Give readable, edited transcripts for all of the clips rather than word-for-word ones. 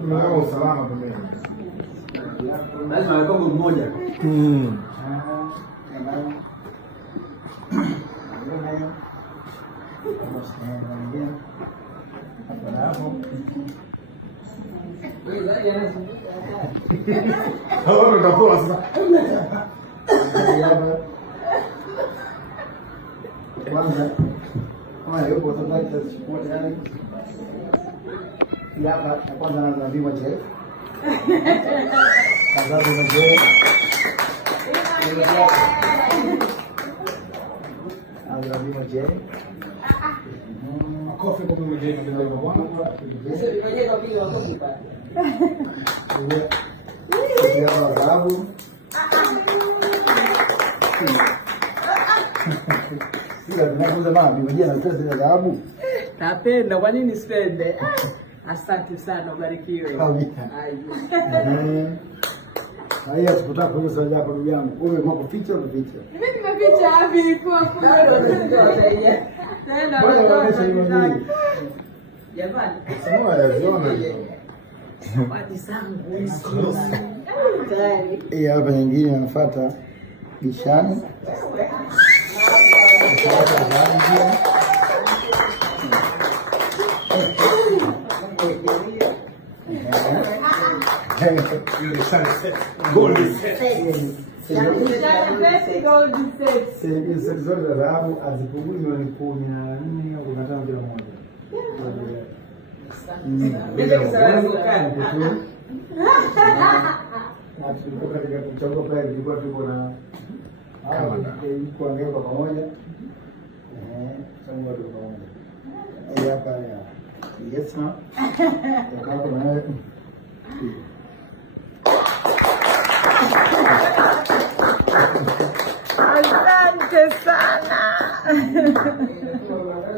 Tunao usalama pembeni. Lazima awe kama mmoja. Hapo utapoa sasa. Kwanza kama yupo tutaki support yani. Hapa kwanza na bima je. Sababu na je. Ana bima je. Makofi kwa mmoja ndio bwana. Sasa vipaje kwa piga makofi pale. Ndio sababu. Sio tunakuza mama bima na pesa za dhahabu. Napenda, kwa nini sipende? Asante sana, ubarikiwe. Haya sikutaka kuuliza swali lako ndugu yangu. Wewe mwako ficha au ficha? Mimi nimeficha wapi ilikuwa kuna. Tena Waonyesha hiyo nini? Jamani, Sema yaziona. zawadi zangu Hii hapa nyingine inafuata bishani. Gold set. Sisi zote za dhahabu azipungui milioni 14 au 15 kila moja. Na tulikuwa katika kuchagua pale tulikuwa tuko na kuangalia kwa pamoja. Chagua kwa pamoja. Hii hapa ya yes ma. Yakako na wewe. Asante sana.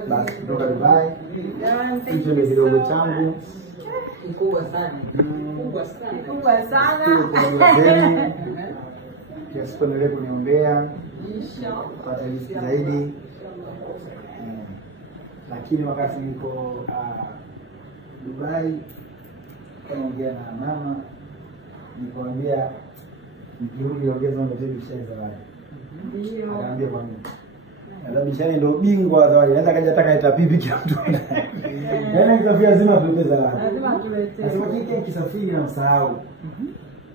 Basi kutoka Dubai. Hicho ni kidogo changu. kubwa sana. Kubwa sana. Kubwa sana. Kiasi kuendelea kuniombea kupata riziki zaidi. Lakini wakati niko Dubai kaongea na mama nikamwambia nikirudi ongeza ngombe bishani zawadi. Akaambia kwa nini? Ndio bishani ndio bingwa zawadi. Naweza kaja taka itapipi kila mtu. Yaani kisafiri lazima tupe zawadi. Lazima tuletee. Nasema kike kisafiri na msahau.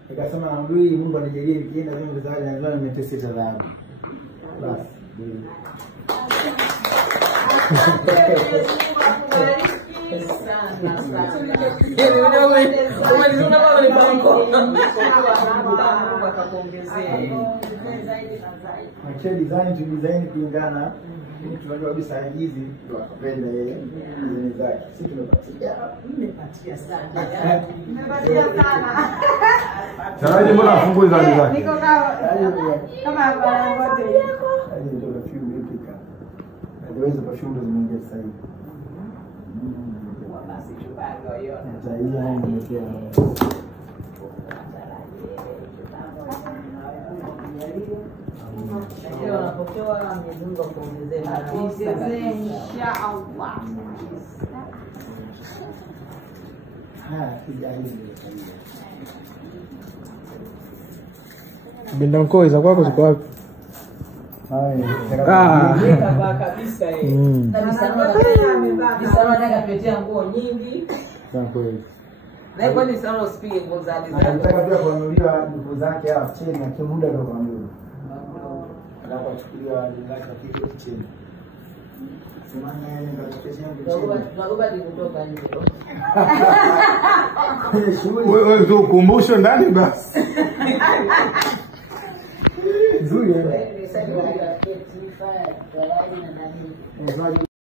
Nikasema amdui Mungu anijalie nikienda mimi zawadi na ndio nimetesi zawadi. Basi. Acha design tu design kulingana tunajua kabisa hizi ndio akapenda yeye design zake. Sisi tumepatia sana. Nimepatia sana. Zawadi mbona afungui zawadi zake? Niko kama baba wote. Hadi ndio perfume ipika. Ndio hizo perfume zimeingia sasa hivi. Basi chupago hiyo. Ndio hiyo ndio Ndio wanapotoa Mwenyezi Mungu akuongezee kabisa. Inshallah. Binda mkoi za kwako ziko wapi? Kavaa kabisa yeye. Na Bisano anataka kuletea nguo nyingi. kweli. Na kwa nini sana usipige nguo za design? Anataka pia kuanulia nguo zake hapo chini na kimuda ndio kuambiwa. Anataka kuchukulia lingati kile chini. Semana yeye ndio kesho yangu chini. Tunagoba kutoka nje. Wewe ndio ukumbusho ndani basi. Nzuri. Sasa ndio ya keti fire, kwa na nani.